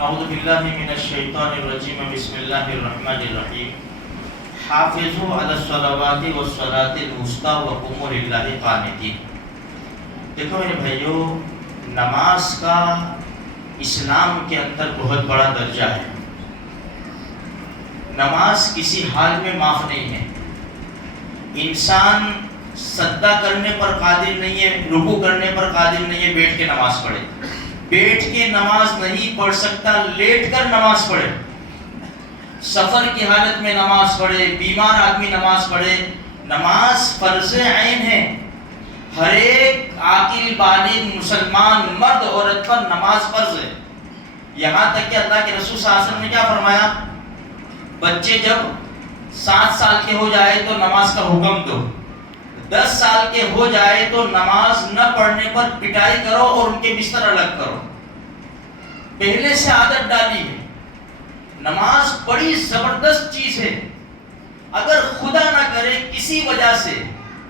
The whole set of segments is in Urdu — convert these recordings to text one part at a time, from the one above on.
اعوذ باللہ من الشیطان الرجیم بسم اللہ الرحمن الرحیم حافظوا علی الصلوات والصلاة الوسطی وقوموا للہ قانتین۔ دیکھو میرے بھائیو، نماز کا اسلام کے اندر بہت بڑا درجہ ہے۔ نماز کسی حال میں معاف نہیں ہے۔ انسان سجدہ کرنے پر قادر نہیں ہے، رکوع کرنے پر قادر نہیں ہے، بیٹھ کے نماز پڑھے، بیٹھ کے نماز نہیں پڑھ سکتا، لیٹ کر نماز پڑھے، سفر کی حالت میں نماز پڑھے، بیمار آدمی نماز پڑھے۔ نماز فرض عین ہے، ہر ایک عاقل بالغ مسلمان مرد عورت پر نماز فرض ہے۔ یہاں تک کہ اللہ کے رسول صلی اللہ علیہ وسلم نے کیا فرمایا، بچے جب 7 سال کے ہو جائے تو نماز کا حکم دو، 10 سال کے ہو جائے تو نماز نہ پڑھنے پر پٹائی کرو اور ان کے بستر الگ کرو۔ پہلے سے عادت ڈالی ہے۔ نماز بڑی زبردست چیز ہے۔ اگر خدا نہ کرے کسی وجہ سے،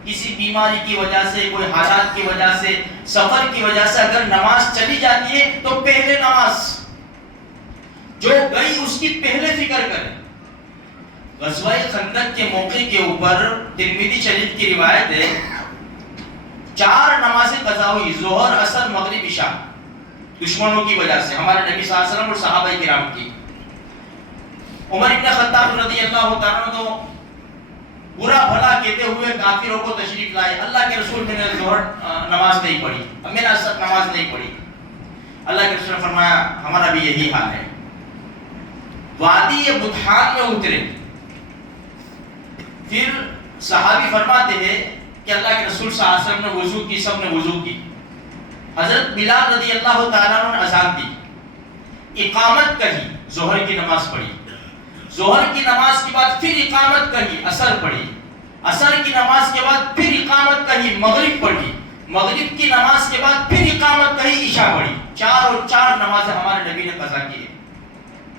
کسی بیماری کی وجہ سے، کوئی حالات کی وجہ سے، سفر کی وجہ سے اگر نماز چلی جاتی ہے تو پہلے نماز جو گئی اس کی پہلے فکر کریں۔ غزوہ خندق کے موقع کے اوپر ترمذی شریف کی روایت ہے، 4 نمازیں قضا ہوئی، ظہر، عصر، مغرب، عشاء، دشمنوں کی وجہ سے، ہمارے نبی صلی اللہ علیہ وسلم اور صحابہ کرام کی۔ عمر ابن خطاب رضی اللہ تعالیٰ عنہ تو برا بھلا کہتے ہوئے کافروں کو تشریف لائے، اللہ کے رسول میں نے ظہر نماز نہیں پڑھی، میں نے عصر نماز نہیں پڑھی۔ اللہ کے رسول نے فرمایا ہمارا بھی یہی حال ہے۔ وادی بطحان میں اترے، پھر صحابی فرماتے ہیں کہ اللہ کے رسول صلی اللہ علیہ وسلم نے وضو کی، سب نے وضو کی، حضرت بلال رضی اللہ تعالیٰ عنہ نے اذان دی، اقامت کہی، ظہر کی نماز پڑھی، ظہر کی نماز کے بعد پھر اقامت کہی، عصر پڑھی، عصر کی نماز کے بعد پھر اقامت کہی، مغرب پڑھی، مغرب کی نماز کے بعد پھر اقامت کہی، عشاء پڑھی۔ 4 نمازیں ہمارے نبی نے قضا کی ہے،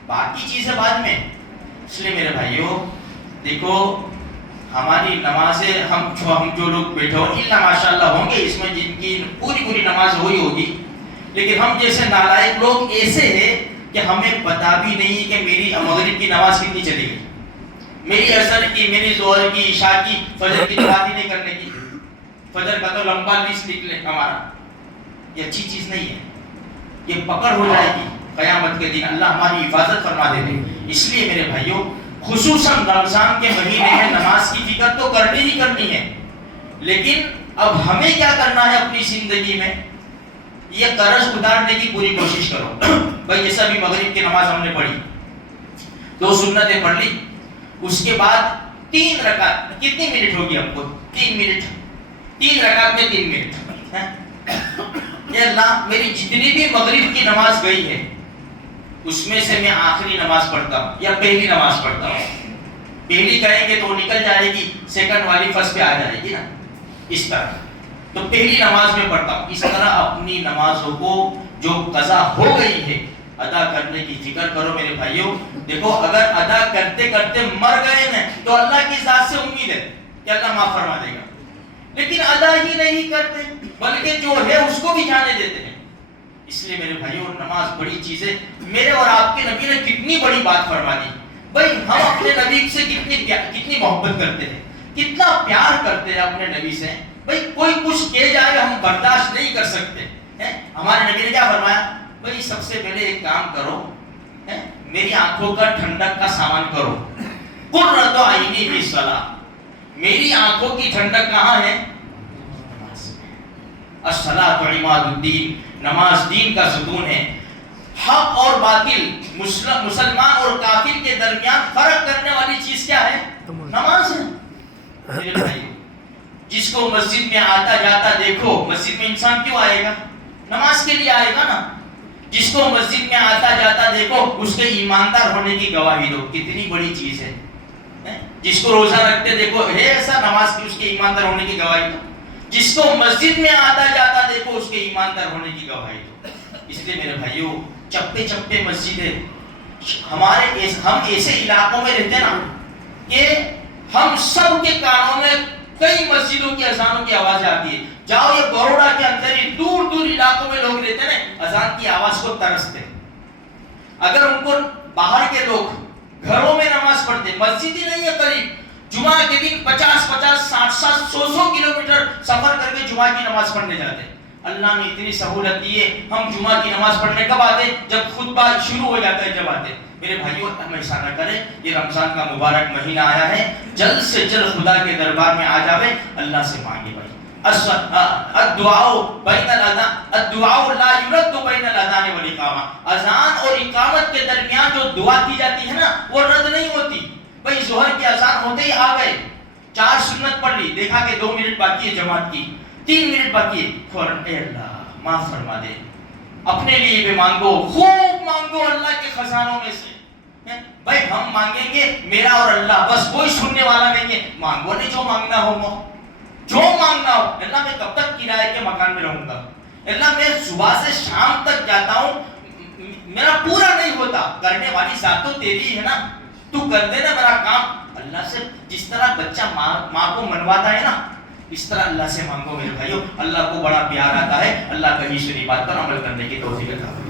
باقی چیزیں بعد میں۔ اس لیے میرے بھائیوں دیکھو، ہماری نمازیں ہم جو لوگ بیٹھے ہو اللہ ماشاءاللہ ہوں گے اس میں جن کی پوری نماز ہوئی ہوگی، لیکن ہم جیسے نالائق لوگ ایسے ہیں کہ ہمیں پتا بھی نہیں کہ میری مغرب کی نماز کتنی چلی گئی، میری عصر کی، میری ظہر کی، عشاء کی، فجر کی بات ہی نہیں کرنے کی۔ فجر کا تو لمبا لسٹ نکلے ہمارا، یہ اچھی چیز نہیں ہے، یہ پکڑ ہو جائے گی قیامت کے دن، اللہ ہماری حفاظت فرما دے گے۔ اس لیے میرے بھائیوں خصوصاً رمضان کے مہینے میں نماز کی فکر تو کرنی ہی کرنی ہے، لیکن اب ہمیں کیا کرنا ہے اپنی زندگی میں، یہ قرض اتارنے کی پوری کوشش کرو۔ بھائی جیسا بھی مغرب کی نماز ہم نے پڑھی، 2 سنتیں پڑھ لی، اس کے بعد 3 رکعت، کتنی منٹ ہوگی ہم کو؟ 3 منٹ، 3 رکعت میں 3 منٹ۔ اے اللہ میری جتنی بھی مغرب کی نماز گئی ہے اس میں سے میں آخری نماز پڑھتا ہوں یا پہلی نماز پڑھتا ہوں۔ پہلی کہیں گے تو نکل جائے گی، سیکنڈ والی فرسٹ پہ آ جائے گی نا، اس طرح تو پہلی نماز میں پڑھتا ہوں۔ اس طرح اپنی نمازوں کو جو قضا ہو گئی ہے ادا کرنے کی فکر کرو میرے بھائیوں۔ دیکھو اگر ادا کرتے کرتے مر گئے نا تو اللہ کی ذات سے امید ہے کہ اللہ معاف فرما دے گا، لیکن ادا ہی نہیں کرتے بلکہ جو ہے اس کو بھی جانے دیتے ہیں۔ اس لیے میرے بھائیوں نماز بڑی چیز ہے۔ میرے اور آپ کے نبی نے کتنی بڑی بات فرما دی۔ بھائی ہم اپنے نبی سے کتنی محبت کرتے ہیں، کتنا پیار کرتے ہیں اپنے نبی سے۔ بھائی کوئی کچھ کہہ جائے ہم برداشت نہیں کر سکتے ہیں۔ ہمارے نبی نے کیا فرمایا، بھائی سب سے پہلے ایک کام کرو، میری آنکھوں کا ٹھنڈک کا سامان کرو، قرۃ عینی فی الصلاۃ، میری آنکھوں کی ٹھنڈک کہاں ہے؟ الصلاۃ عماد الدین، نماز دین کا ستون ہے۔ حق اور باطل، مسلمان اور کافر کے درمیان فرق کرنے والی چیز کیا ہے؟ نماز ہے۔ میرے بھائی جس کو مسجد میں آتا جاتا دیکھو، مسجد میں انسان کیوں آئے گا؟ نماز کے لیے آئے گا نا۔ جس کو مسجد میں آتا جاتا دیکھو اس کے ایماندار ہونے کی گواہی دو، کتنی بڑی چیز ہے۔ جس کو روزہ رکھتے دیکھو ہے ایسا نماز کی، اس کے ایماندار ہونے کی گواہی دو۔ جس کو مسجد میں آتا جاتا دیکھو اس کے ایماندار ہونے کی گواہی دو۔ اس لیے میرے بھائیوں چپے چپے مسجدیں، ہم ایسے علاقوں میں رہتے نا کہ ہم سب کے کانوں میں کئی مسجدوں کی اذانوں کی آواز آتی ہے۔ جاؤ یہ بروڑا کے اندر ہی دور دور علاقوں میں لوگ رہتے ہیں نا، اذان کی آواز کو ترستے، مسجد ہی نہیں ہے قریب. جمعہ کے دن 50 60 100 کلومیٹر سفر کر کے جمعہ کی نماز پڑھنے جاتے. اللہ نے اتنی سہولت دی ہے, ہم جمعہ کی نماز پڑھنے کب آتے؟ جب خطبہ شروع ہو جاتا ہے, جب آتے. میرے بھائیو ہم ایسا نہ کریں, یہ رمضان کا مبارک مہینہ آیا ہے, جلد سے جلد خدا کے دربار میں آ جاوے, اللہ سے مانگے بھائی. الدعاء بین الاذان الدعاء لا يرد بین الاذان والاقامہ. اذان اور اقامت کے درمیان جو دعا کی جاتی ہے نا وہ رد نہیں ہوتی. بھائی ظہر کی اذان ہوتے ہی آ گئے, 4 سنت پڑھ لی, دیکھا کہ 2 منٹ باقی ہے جماعت کی, 3 منٹ باقی ہے, فوراً اے اللہ معاف فرما دے. اپنے لیے بھی مانگو, خوب مانگو اللہ کے خزانوں میں سے. بھائی ہم مانگیں گے میرا اور اللہ, بس کوئی سننے والا نہیں ہے. مانگو نہیں جو مانگنا ہو, جو مانگنا ہو. اللہ میں کب تک کرائے کے مکان میں رہوں گا؟ اللہ میں صبح سے شام تک جاتا ہوں, میرا پورا نہیں ہوتا. کرنے والی ذات تو تیری ہے نا, تو کر دے نا میرا کام. اللہ سے جس طرح بچہ ماں کو منواتا ہے نا, اس طرح اللہ سے مانگو میرے بھائیو. اللہ کو بڑا پیار آتا ہے. اللہ کہیں سنی بات پر عمل کرنے کی توفیق عطا فرمائے.